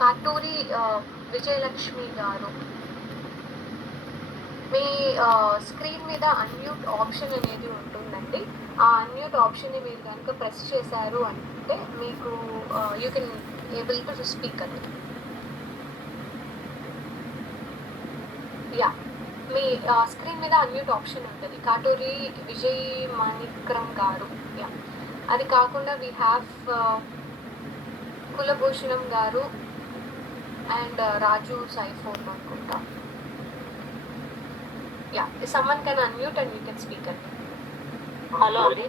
కాటూరి విజయలక్ష్మి గారు, మీ స్క్రీన్ మీద unmute option అనేది ఉంటుందండి. ఆ అన్మ్యూట్ ఆప్షన్ని మీరు కనుక ప్రెస్ చేశారు అంటే మీకు you can able to speak అని. యా, మీ స్క్రీన్ మీద అన్మ్యూట్ ఆప్షన్ ఉంటుంది. కాటూరి విజయ్ మాణిక్రమ్ గారు. యా, అది కాకుండా వీ హ్యావ్ కులభూషణం గారు అండ్ రాజు సైఫోన్ అనుకుంటా. Yeah, someone can unmute and you can speak అండి. హలో అండి.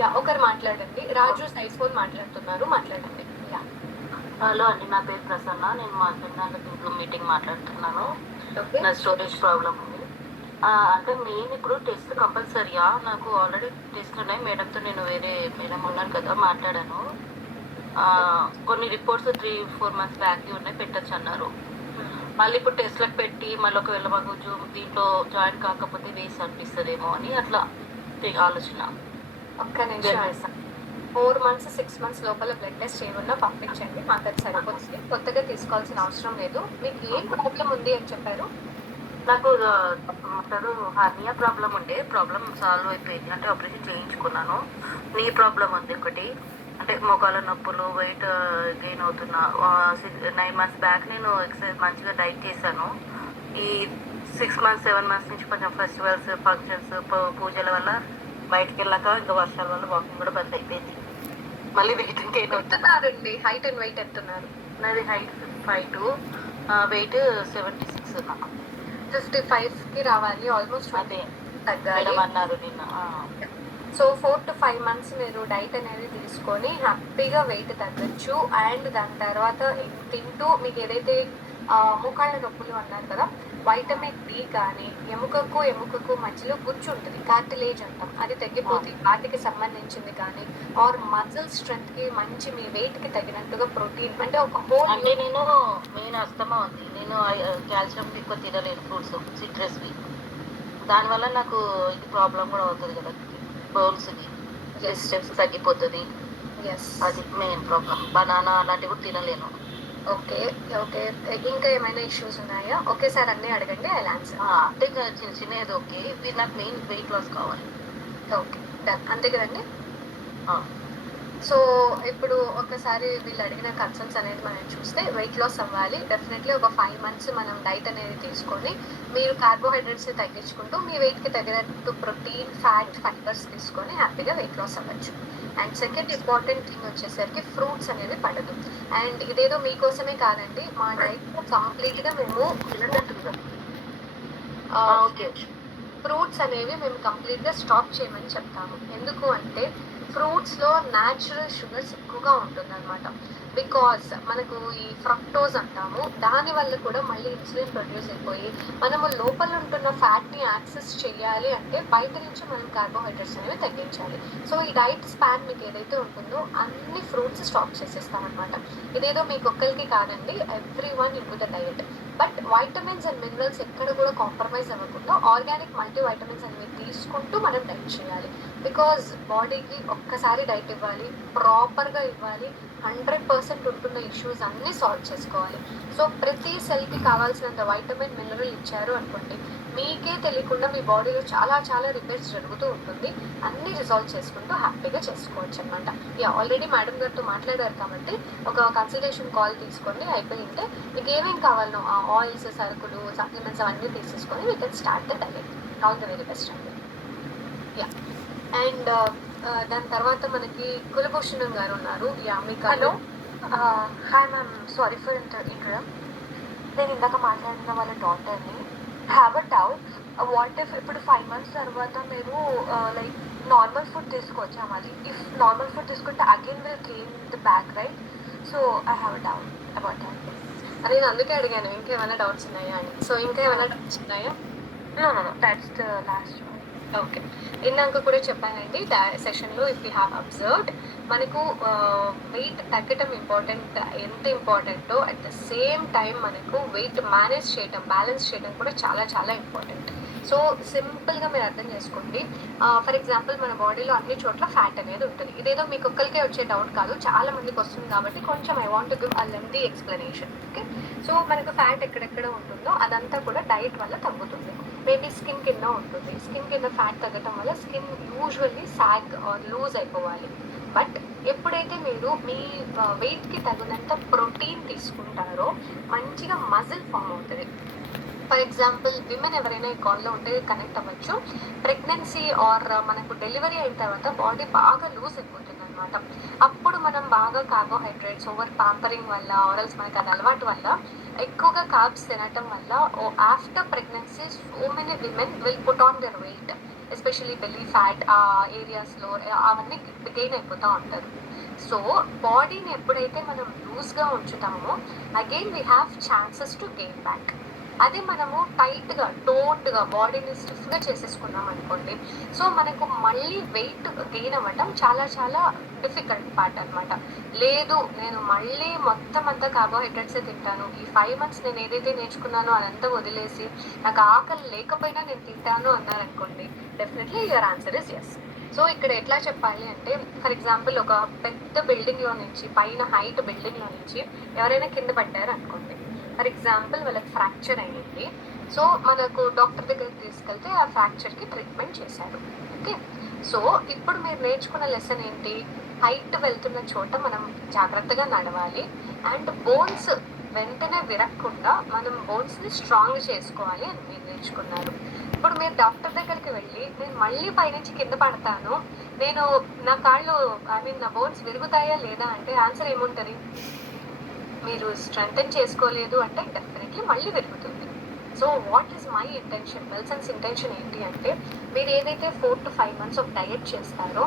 యా, ఒకరు మాట్లాడండి. రాజు సైఫోన్ మాట్లాడుతున్నారు, మాట్లాడండి. యా, హలో అండి, నా పేరు ప్రసన్న. నేను మా ఇంట్లో మీటింగ్ మాట్లాడుతున్నాను. ఓకే. నా స్టోరేజ్ ప్రాబ్లం ఉంది. అంటే మెయిన్ ఇప్పుడు టెస్ట్ కంపల్సరీయా? నాకు ఆల్రెడీ టెస్ట్లు ఉన్నాయి. మేడంతో నేను వేరే మేడం ఉన్నాను కదా మాట్లాడాను. కొన్ని రిపోర్ట్స్ 3-4 months బ్యాక్ ఉన్నాయి, పెట్టచ్చు అన్నారు. మళ్ళీ ఇప్పుడు టెస్ట్లకు పెట్టి మళ్ళీ ఒకవేళ మాకు దీంట్లో జాయిన్ కాకపోతే వేసి అనిపిస్తుందేమో అని అట్లా ఆలోచన. ఒక్క నిమిషం. 4 months 6 months లోపల బ్లడ్ టెస్ట్ చేయకుండా పంపించండి, మాకు అది సరిపోతుంది. కొత్తగా తీసుకోవాల్సిన అవసరం లేదు. మీకు ఏం ప్రాబ్లం ఉంది అని చెప్పారు? నాకు హర్నియా ప్రాబ్లం ఉండే, ప్రాబ్లం సాల్వ్ అయిపోయింది. అంటే ఆపరేషన్ చేయించుకున్నాను. నీ ప్రాబ్లం ఉంది ఒకటి, అంటే మోకాల నొప్పులు, వెయిట్ గెయిన్ అవుతున్నా. 9 months బ్యాక్ నేను ఎక్సర్సైజ్ మంచిగా డైట్ చేశాను. ఈ 6 months 7 months నుంచి కొంచెం ఫెస్టివల్స్, ఫంక్షన్స్, పూజల వల్ల బయటకు వెళ్ళాక ఇంకా వర్షాల వల్ల వాకింగ్ కూడా బంద్ అయిపోయింది. మళ్ళీ వెయిట్ గెయిన్ అవుతున్నారండి. హైట్ అండ్ వెయిట్ ఎంతున్నారు? నాది హైట్ 5'2", వెయిట్ 76 ఉన్నా. 55కి రావాలి. ఆల్మోస్ట్ అదే తగ్గాలి అన్నారు నిన్న. సో 4 to 5 months మీరు డైట్ అనేది తీసుకొని హ్యాపీగా వెయిట్ తగ్గచ్చు. అండ్ దాని తర్వాత తింటూ మీకు ఏదైతే మోకాళ్ళ నొప్పులు అన్నారు కదా, వైటమిన్ డి కానీ ఎముకకు మధ్యలో గుజ్జు ఉంటుంది, కార్టిలేజ్ అంటాం, అది తగ్గిపోతే వాటికి సంబంధించింది కానీ ఆర్ మజిల్ స్ట్రెంగ్త్కి మంచి మీ వెయిట్కి తగినట్టుగా ప్రోటీన్, అంటే ఒక హోల్. అంటే నేను మెయిన్ అస్తమా ఉంది. నేను కాల్షియం ఎక్కువ తినలేను, ఫ్రూట్స్ సిట్రస్వి. దానివల్ల నాకు ఇది ప్రాబ్లం కూడా అవుతుంది కదా, బౌల్స్కి స్టెప్స్ తగ్గిపోతుంది. అది మెయిన్ ప్రాబ్లం. బనానా అలాంటివి కూడా తినలేను. ఓకే ఓకే, ఇంకా ఏమైనా ఇష్యూస్ ఉన్నాయా? ఒకేసారి అన్నీ అడగండి, ఐ ఆన్సర్. అంటే చిన్న చిన్న ఏదో ఓకే, ఇది నాకు మెయిన్ వెయిట్ లాస్ కావాలి. ఓకే, డన్, అంతే కదండి. సో ఇప్పుడు ఒకసారి వీళ్ళు అడిగిన కన్సర్న్స్ అనేది మనం చూస్తే, వెయిట్ లాస్ అవ్వాలి డెఫినెట్లీ. ఒక 5 months మనం డైట్ అనేది తీసుకొని మీరు కార్బోహైడ్రేట్స్ తగ్గించుకుంటూ మీ వెయిట్కి తగినట్టు ప్రోటీన్, ఫ్యాట్, ఫైబర్స్ తీసుకొని హ్యాపీగా వెయిట్ లాస్ అవ్వచ్చు. అండ్ సెకండ్ ఇంపార్టెంట్ థింగ్ వచ్చేసరికి ఫ్రూట్స్ అనేవి పడదు. అండ్ ఇదేదో మీకోసమే కాదండి, మా డైట్లో కంప్లీట్గా మేము ఫ్రూట్స్ అనేవి మేము కంప్లీట్గా స్టాప్ చేయమని చెప్తాము. ఎందుకు అంటే ఫ్రూట్స్లో న్యాచురల్ షుగర్స్ ఎక్కువగా ఉంటుందన్నమాట. బికాజ్ మనకు ఈ ఫ్రక్టోజ్ అంటాము, దానివల్ల కూడా మళ్ళీ ఇన్సులిన్ ప్రొడ్యూస్ అయిపోయి మనము లోపల ఉంటున్న ఫ్యాట్ని యాక్సెస్ చేయాలి అంటే బయట నుంచి మనం కార్బోహైడ్రేట్స్ అనేవి తగ్గించాలి. సో ఈ డైట్ స్పాన్ మీకు ఏదైతే ఉంటుందో అన్ని ఫ్రూట్స్ స్టాప్ చేసేస్తామన్నమాట. ఇదేదో మీకు ఒక్కరికి కాదండి, every one in to the diet. But vitamins and minerals ఎక్కడ కూడా కాంప్రమైజ్ అవ్వకుండా ఆర్గానిక్ మల్టీవైటమిన్స్ అనేవి తీసుకుంటూ మనం డైట్ చేయాలి. బికాజ్ బాడీకి ఒక్కసారి డైట్ ఇవ్వాలి, ప్రాపర్గా ఇవ్వాలి, 100% ఉంటున్న ఇష్యూస్ అన్నీ సాల్వ్ చేసుకోవాలి. సో ప్రతి సెల్కి కావాల్సినంత వైటమిన్, మినరల్ ఇచ్చారు అనుకోండి, మీకే తెలియకుండా మీ బాడీలో చాలా చాలా రిపేర్స్ జరుగుతూ ఉంటుంది. అన్నీ రిజాల్వ్ చేసుకుంటూ హ్యాపీగా చేసుకోవచ్చు అనమాట. ఆల్రెడీ మేడం గారితో మాట్లాడారు కాబట్టి ఒక కన్సల్టేషన్ కాల్ తీసుకొని అయిపోయింటే మీకు ఏమేమి కావాలనో ఆ ఆయిల్స్, సరుకులు, సప్లిమెంట్స్ అవన్నీ తీసేసుకొని we can start the diet. All the very best అండి. యా, అండ్ దాని తర్వాత మనకి కులభూషణం గారు ఉన్నారు. యా, మీకు. Hello, hi ma'am, sorry for interrupt. నేను ఇందాక మాట్లాడిన వాళ్ళ డాటర్ని. Have a doubt, what if ఇప్పుడు 5 months తర్వాత మీరు లైక్ నార్మల్ ఫుడ్ తీసుకోవచ్చా మళ్ళీ? ఇఫ్ నార్మల్ ఫుడ్ తీసుకుంటే again will gain the back, right? So I have a doubt about that. నేను అందుకే అడిగాను ఇంకేమైనా డౌట్స్ ఉన్నాయా అని. సో ఇంకా ఏమైనా డౌట్స్ ఉన్నాయా? No, that's the last. Okay, ఇందాక కూడా చెప్పానండి సెషన్లో, ఇఫ్ యూ హ్యావ్ అబ్జర్వ్డ్, మనకు వెయిట్ తగ్గటం ఇంపార్టెంట్, ఎంత ఇంపార్టెంటో అట్ ద సేమ్ టైం మనకు వెయిట్ మేనేజ్ చేయటం, బ్యాలెన్స్ చేయడం కూడా చాలా చాలా ఇంపార్టెంట్. సో సింపుల్గా మీరు అర్థం చేసుకోండి. ఫర్ ఎగ్జాంపుల్ మన బాడీలో అన్ని చోట్ల ఫ్యాట్ అనేది ఉంటుంది. ఇదేదో మీకు ఒక్కరికే వచ్చే డౌట్ కాదు, చాలా మందికి వస్తుంది కాబట్టి కొంచెం I want to give a lengthy explanation. Okay, so మనకు ఫ్యాట్ ఎక్కడెక్కడ ఉంటుందో అదంతా కూడా డైట్ వల్ల తగ్గుతుంది. మేబీ స్కిన్ కింద ఉంటుంది, స్కిన్ కింద ఫ్యాట్ తగ్గటం వల్ల స్కిన్ యూజువల్లీ సాగ్ ఆర్ లూజ్ అయిపోవాలి. బట్ ఎప్పుడైతే మీరు మీ వెయిట్కి తగినంత ప్రోటీన్ తీసుకుంటారో మంచిగా మజిల్ ఫామ్ అవుతుంది. ఫర్ ఎగ్జాంపుల్ విమెన్ ఎవరైనా ఈ కాల్లో ఉంటే కనెక్ట్ అవ్వచ్చు. ప్రెగ్నెన్సీ ఆర్ మనకు డెలివరీ అయిన తర్వాత బాడీ బాగా లూజ్ అయిపోతుంది అనమాట. అప్పుడు మనం బాగా కార్బోహైడ్రేట్స్ ఓవర్ పాంపరింగ్ వల్ల ఆరల్స్ మనకి అది అలవాటు వల్ల ఎక్కువగా కార్బ్స్ తినటం వల్ల after pregnancy so many women will put on their weight, especially belly fat ఆ ఏరియాస్లో అవన్నీ గెయిన్ అయిపోతూ ఉంటారు. సో బాడీని ఎప్పుడైతే మనం లూజ్గా ఉంచుతామో again we have chances to gain back. అదే మనము టైట్గా టోన్డ్గా బాడీని స్టిఫ్గా చేసేసుకున్నాం అనుకోండి, సో మనకు మళ్ళీ వెయిట్ గెయిన్ అవ్వటం చాలా చాలా డిఫికల్ట్ పార్ట్ అనమాట. లేదు నేను మళ్ళీ మొత్తం అంతా కార్బోహైడ్రేట్సే తింటాను, ఈ 5 months నేను ఏదైతే నేర్చుకున్నానో అదంతా వదిలేసి నాకు ఆకలి లేకపోయినా నేను తింటాను అన్నారనుకోండి, definitely your answer is yes. So ఇక్కడ ఎట్లా చెప్పాలి అంటే, ఫర్ ఎగ్జాంపుల్ ఒక పెద్ద బిల్డింగ్లో నుంచి, పైన హైట్ బిల్డింగ్లో నుంచి ఎవరైనా కింద పడ్డారు అనుకోండి, ఫర్ ఎగ్జాంపుల్ వాళ్ళకి ఫ్రాక్చర్ అయ్యింది. సో మనకు డాక్టర్ దగ్గరికి తీసుకెళ్తే ఆ ఫ్రాక్చర్కి ట్రీట్మెంట్ చేశారు. ఓకే, సో ఇప్పుడు మీరు నేర్చుకున్న లెసన్ ఏంటి? హైట్ వెళ్తున్న చోట మనం జాగ్రత్తగా నడవాలి అండ్ బోన్స్ వెంటనే విరక్కుండా మనం బోన్స్ని స్ట్రాంగ్ చేసుకోవాలి అని మీరు నేర్చుకున్నారు. ఇప్పుడు మీరు డాక్టర్ దగ్గరికి వెళ్ళి నేను మళ్ళీ పైనుంచి కింద పడతాను, నేను నా కాళ్ళు నా బోన్స్ విరుగుతాయా లేదా అంటే ఆన్సర్ ఏముంటుంది? మీరు స్ట్రెంగ్తెన్ చేసుకోలేదు అంటే డెఫినెట్లీ మళ్ళీ పెరుగుతుంది. So what is my intention, వెల్సన్స్ ఇంటెన్షన్ ఏంటి అంటే, మీరు ఏదైతే 4 to 5 months ఆఫ్ డయట్ చేస్తారో,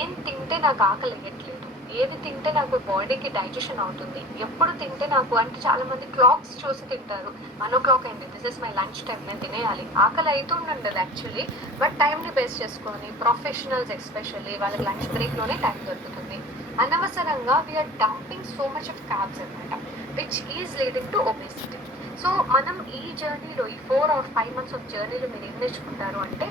ఏం తింటే నాకు ఆకలి వేయట్లేదు, ఏది తింటే నాకు బాడీకి డైజెషన్ అవుతుంది, ఎప్పుడు తింటే నాకు అంటే చాలామంది క్లాక్స్ చూసి తింటారు. 1 o'clock అయింది, this is my lunch time, నేను తినేయాలి. ఆకలి అవుతుండదు యాక్చువల్లీ, బట్ టైంని బేస్ చేసుకొని ప్రొఫెషనల్స్ ఎస్పెషల్లీ వాళ్ళకి లంచ్ బ్రేక్లోనే టైం దొరుకుతుంది. అనవసరంగా we are dumping so much of carbs అనమాట, which is leading to obesity. So మనం ఈ జర్నీలో, ఈ 4 or 5 months ఆఫ్ జర్నీలో మీరు ఏం నేర్చుకుంటారు అంటే,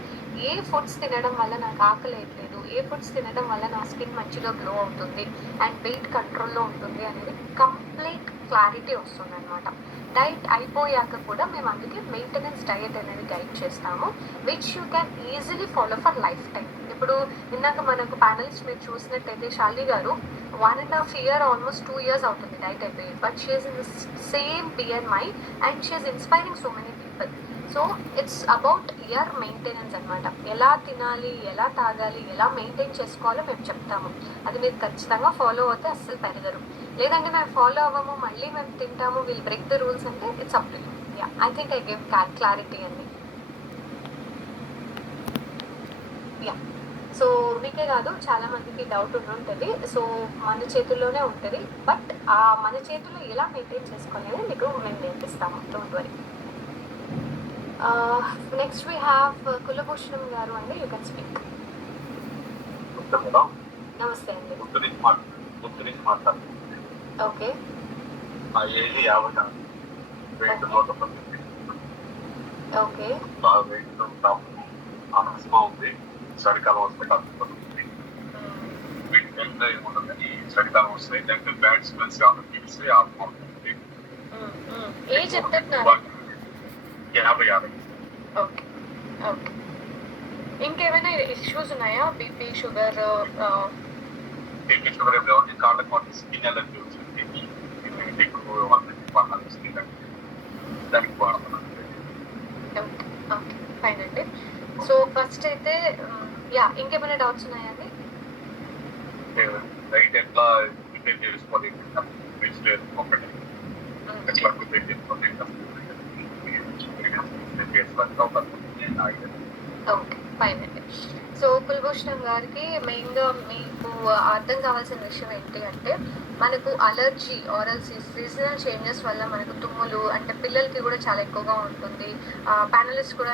ఏ ఫుడ్స్ తినడం వల్ల నాకు ఆకలి వేయట్లేదు, ఏ ఫుడ్స్ తినడం వల్ల నా స్కిన్ మంచిగా గ్లో అవుతుంది అండ్ వెయిట్ కంట్రోల్లో ఉంటుంది అనేది కంప్లీట్ క్లారిటీ వస్తుంది అనమాట. డైట్ అయిపోయాక కూడా మేము అందుకే మెయింటెనెన్స్ డయట్ అనేది గైడ్ చేస్తాము, which you can easily follow for life time. ఇప్పుడు ఇందాక మనకు ప్యానలిస్ట్ మీరు చూసినట్టయితే శాలిని గారు 1.5 year ఆల్మోస్ట్ 2 years అవుతుంది డైట్ అయిపోయి, but she is in the same BMI and she is inspiring so many people. So it's about year maintenance అనమాట. ఎలా తినాలి, ఎలా తాగాలి, ఎలా మెయింటైన్ చేసుకోవాలో మేము చెప్తాము. అది మీరు ఖచ్చితంగా ఫాలో అవుతే అస్సలు పెరగరు. లేదంటే మేము ఫాలో అవ్వము, మళ్ళీ మేము తింటాము, విల్ బ్రేక్ ద రూల్స్ అంటే it's up to you. Yeah, I think I give clarity అండి. యా, సో మీకే కాదు చాలా మందికి డౌట్ ఉంటుంది. సో మన చేతుల్లోనే ఉంటుంది, బట్ ఆ మన చేతుల్లో ఎలా మెయింటైన్ చేసుకోవాలని మీకు మేము నేర్పిస్తాము, don't worry. Next we have Kulabhushanam గారు అండి, యూ కెన్ స్పీక్. నమస్తే అండి. ఓకే, ఓకే, చలికాలం వస్తే కలుపుతుంది, వీటికంటే ఏముంటుందని చలికాలం వస్తాయి లేకపోతే బ్యాడ్ స్మెల్స్ తీసి ఆడుకుంటుంది. ఏజ్ చెప్తున్నారు? 50. Okay, okay. ఇంకేమైనా ఇష్యూస్ ఉన్నాయా? BP, sugar? బీపీ షుగర్ ఏం లేవు, కాళ్ళకి మాత్రం స్కిన్ ఎలర్జీ వచ్చింది, ఎక్కువ స్కిన్ దానికి వాడుతున్నాను. ఓకే, ఓకే, ఫైన్ అండి. సో ఫస్ట్ అయితే యా, ఇంకేమైనా డౌట్స్ ఉన్నాయండి? డైట్ ఎట్లా మెయింటైన్ చేసుకోవాలి, వెజిటేరియన్ ఒకటి ఎట్లా ప్రిపేర్ చేసుకోవాలి, ఓకే, ఫైన్ అండి. సో కులభూషణం గారికి మెయిన్గా మీకు అర్థం కావాల్సిన విషయం ఏంటి అంటే, మనకు అలర్జీ ఆరల్ సీజనల్ చేంజెస్ వల్ల మనకు తుమ్ములు అంటే పిల్లలకి కూడా చాలా ఎక్కువగా ఉంటుంది. ప్యానలిస్ట్ కూడా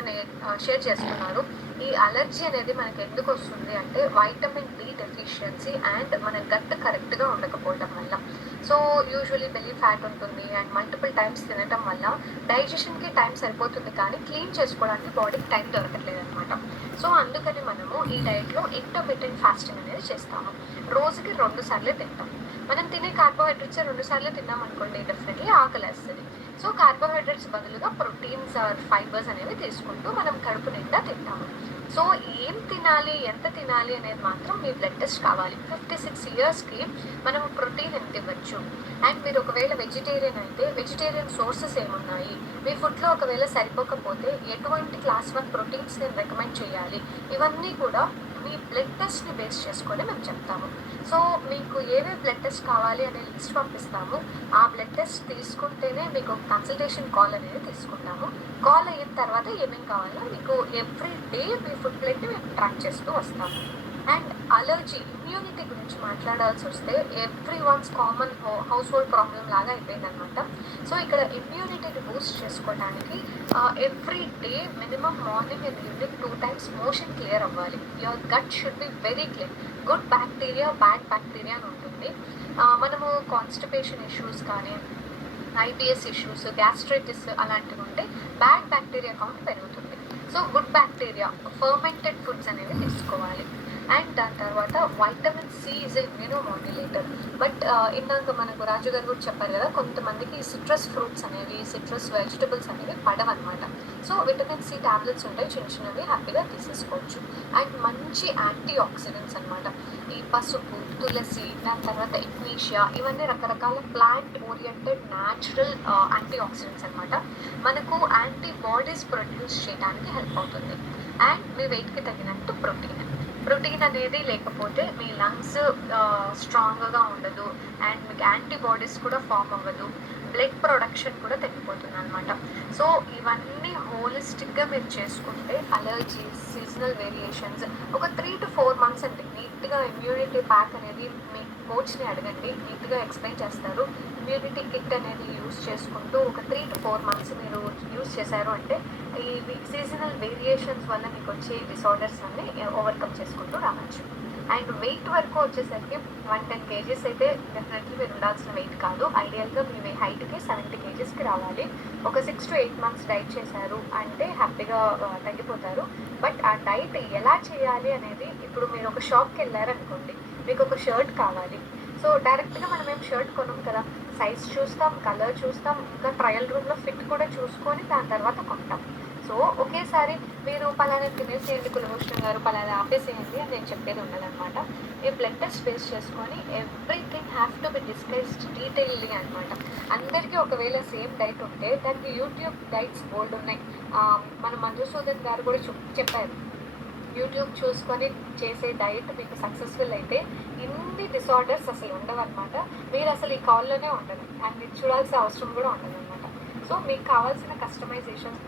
షేర్ చేస్తున్నారు. ఈ అలర్జీ అనేది మనకి ఎందుకు వస్తుంది అంటే, వైటమిన్ D డెఫిషియన్సీ అండ్ మన గట్ కరెక్ట్గా ఉండకపోవడం వల్ల. సో యూజువలీ బెల్లీ ఫ్యాట్ ఉంటుంది అండ్ మల్టిపుల్ టైమ్స్ తినటం వల్ల డైజెషన్కి టైం సరిపోతుంది కానీ క్లీన్ చేసుకోవడానికి బాడీకి టైం దొరకట్లేదు అనమాట. సో అందుకని మనము ఈ డైట్లో ఇంటర్మిటెంట్ ఫాస్టింగ్ అనేది చేస్తాము. రోజుకి 2 సార్లు తింటాం. మనం తినే కార్బోహైడ్రేట్స్ 2 సార్లు తిన్నాం అనుకోండి, డెఫినెట్లీ ఆకలేస్తుంది. సో కార్బోహైడ్రేట్స్ బదులుగా ప్రోటీన్స్ ఆర్ ఫైబర్స్ అనేవి తీసుకుంటూ మనం కడుపు నిండా తింటాము. సో ఏం తినాలి, ఎంత తినాలి అనేది మాత్రం మీ బ్లడ్ టెస్ట్ కావాలి. 56 ఇయర్స్కి మనము ప్రోటీన్ ఎంత ఇవ్వచ్చు, అండ్ మీరు ఒకవేళ వెజిటేరియన్ అయితే వెజిటేరియన్ సోర్సెస్ ఏమున్నాయి, మీ ఫుడ్లో ఒకవేళ సరిపోకపోతే ఎటువంటి క్లాస్ 1 ప్రోటీన్స్ నేను రికమెండ్ చేయాలి, ఇవన్నీ కూడా మీ బ్లడ్ టెస్ట్ని బేస్ చేసుకొని మేము చెప్తాము. సో మీకు ఏవే బ్లడ్ టెస్ట్ కావాలి అనే లిస్ట్ పంపిస్తాము. ఆ బ్లడ్ టెస్ట్ తీసుకుంటేనే మీకు కన్సల్టేషన్ కాల్ అనేది తీసుకుంటాము. కాల్ అయిన తర్వాత ఏమేమి కావాలో మీకు ఎవ్రీ డే మీ ఫుడ్ ప్లేట్ని మేము ట్రాక్ చేస్తూ వస్తాము. అండ్ అలర్జీ, ఇమ్యూనిటీ గురించి మాట్లాడాల్సి వస్తే everyone's common household problem లాగా అయిపోయింది అనమాట. సో ఇక్కడ ఇమ్యూనిటీని బూస్ట్ చేసుకోవడానికి every day minimum morning and evening 2 times motion clear అవ్వాలి. Your gut should be very clean. Good bacteria, bad bacteria అని ఉంటుంది. మనము కాన్స్టిపేషన్ ఇష్యూస్ కానీ ఐబిఎస్ ఇష్యూస్, గ్యాస్ట్రైటిస్ అలాంటివి ఉంటే బ్యాడ్ బ్యాక్టీరియా కౌంట్ పెరుగుతుంది. So good bacteria, fermented foods అనేవి తీసుకోవాలి. అండ్ దాని తర్వాత vitamin C is immunomodulator. But ఇందాక మనకు రాజు గారు కూడా చెప్పారు కదా, కొంతమందికి సిట్రస్ ఫ్రూట్స్ అనేవి, సిట్రస్ వెజిటబుల్స్ అనేవి పడవన్నమాట. సో విటమిన్ సి టాబ్లెట్స్ ఉంటాయి, చిన్న చిన్నవి హ్యాపీగా తీసేసుకోవచ్చు. అండ్ మంచి యాంటీ ఆక్సిడెంట్స్ అనమాట. ఈ పసుపు, తులసి, దాని తర్వాత ఎగ్నీషియా, ఇవన్నీ రకరకాల plant oriented natural antioxidants అనమాట. మనకు యాంటీబాడీస్ ప్రొడ్యూస్ చేయడానికి హెల్ప్ అవుతుంది. అండ్ మీ వెయిట్కి తగినట్టు ప్రోటీన్ అనేది లేకపోతే మీ లంగ్స్ స్ట్రాంగ్గా ఉండదు, అండ్ మీకు యాంటీబాడీస్ కూడా ఫామ్ అవ్వదు, బ్లడ్ ప్రొడక్షన్ కూడా తగ్గిపోతుంది అనమాట. సో ఇవన్నీ హోలిస్టిక్గా మీరు చేసుకుంటే అలర్జీస్, సీజనల్ వేరియేషన్స్ ఒక 3 to 4 months అండి. నీట్గా ఇమ్యూనిటీ ప్యాక్ అనేది మీ కోచ్ని అడగండి, నీట్గా ఎక్స్ప్లెయిన్ చేస్తారు. ఇమ్యూనిటీ కిట్ అనేది యూస్ చేసుకుంటూ ఒక 3 to 4 months మీరు యూస్ చేశారు అంటే ఈ సీజనల్ వేరియేషన్స్ వల్ల మీకు వచ్చే డిసార్డర్స్ అన్ని ఓవర్కమ్ చేసుకుంటూ రావచ్చు. అండ్ వెయిట్ వరకు వచ్చేసరికి 110 kgs అయితే డెఫినెట్లీ మీరు ఉండాల్సిన వెయిట్ కాదు. ఐడియల్గా మీ హైట్కి 70 kgsకి రావాలి. ఒక 6 to 8 months డైట్ చేశారు అంటే హ్యాపీగా తగ్గిపోతారు. బట్ ఆ డైట్ ఎలా చేయాలి అనేది, ఇప్పుడు మీరు ఒక షాప్కి వెళ్ళారనుకోండి, మీకు ఒక షర్ట్ కావాలి. సో డైరెక్ట్గా మనం ఏం షర్ట్ కొనం కదా, సైజ్ చూస్తాం, కలర్ చూస్తాం, ఇంకా ట్రయల్ రూమ్లో ఫిట్ కూడా చూసుకొని దాని తర్వాత కొంటాం. సో ఒకేసారి మీరు పలానా తినేసేయండి కులభూషణ్ గారు, పలానా ఆపేసేయండి అని నేను చెప్పేది ఉండదన్నమాట. ఈ బ్లడ్ టెస్ట్ బేస్ చేసుకొని everything have to be discussed డీటెయిల్డ్గా అనమాట. అందరికీ ఒకవేళ సేమ్ డైట్ ఉంటే దానికి యూట్యూబ్ డైట్స్ బోల్డ్ ఉన్నాయి. మన మధుసూదన్ గారు కూడా చెప్పారు, యూట్యూబ్ చూసుకొని చేసే డైట్ మీకు సక్సెస్ఫుల్ అయితే ఇన్ని డిసార్డర్స్ అసలు ఉండవన్నమాట. మీరు అసలు ఈ కాల్లోనే ఉండదు, అండ్ మీరు చూడాల్సిన అవసరం కూడా ఉండదు అనమాట. సో మీకు కావాల్సిన కస్టమైజేషన్స్